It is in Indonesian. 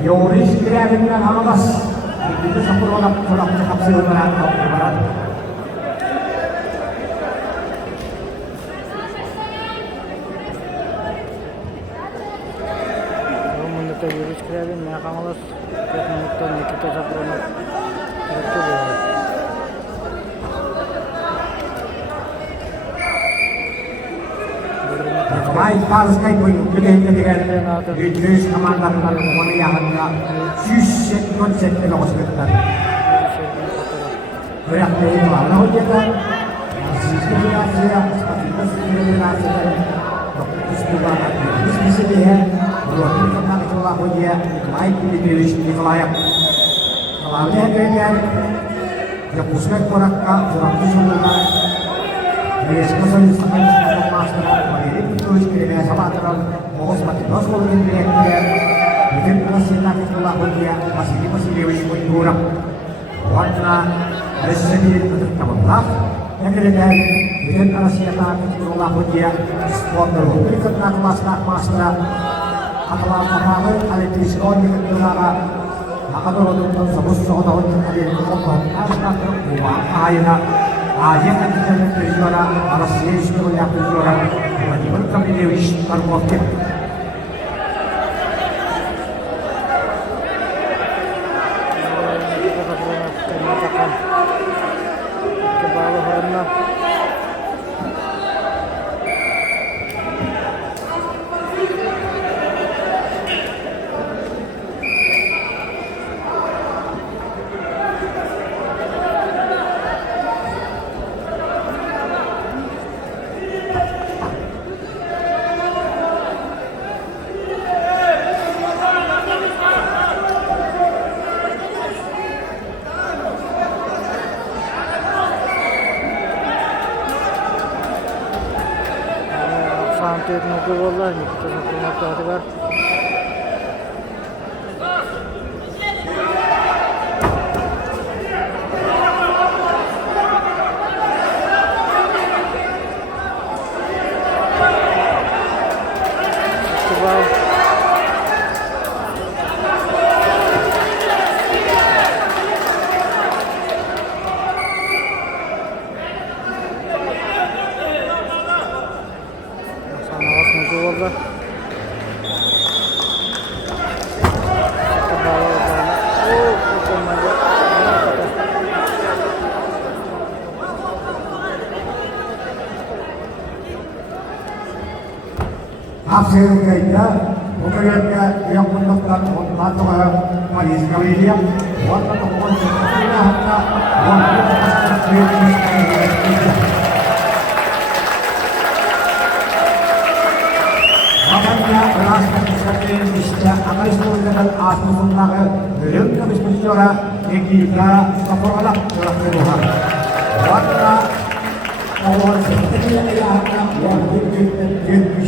Yoris Kriyaringan Hamagas itu sepuluh orang pulang cekap siluman Barat. Yoris Kriyarin Hamagas 4 menit Nikita Sapronov Baik, harus kayak dengan Idris Komandan dan Moniahannya Syusek konsep yang sebentar. Berat dari mana dia kan? Sisinya seperti itu sisinya dokter istimewa. Bisa dia buat tentang itulah dia baik di Idris di kelayak. Kalau dia dengan ya pusat korakka kurang susunan. Dia sekarang sampai master ini tulis kirimnya sama aturan mau semakin terus kalau dia bikin presiden itulah dia masih dewi kurang warna ada sedikit untuk tambah yang kedua bikin presiden itulah dia sponsor berikut kelas master atau apa ada diskon yang kedua akan untuk sebut tahun ada yang kotor karena terbuang airnya aja kan kita berjuara alas yesus itu yang berjuara bagaimana kami dewi termotif ke bawah rendah Santet nukul bola Nikita Sapronov perhatikan hasil kerja pekerja yang mendaftar atau Paris Kalilia warna temuan sepertinya hanya warna makanya beras seperti bisa akan dengan asal mengenal belum habis berbicara kita sekolah dalam keluhan warna awal sepertinya hanya warna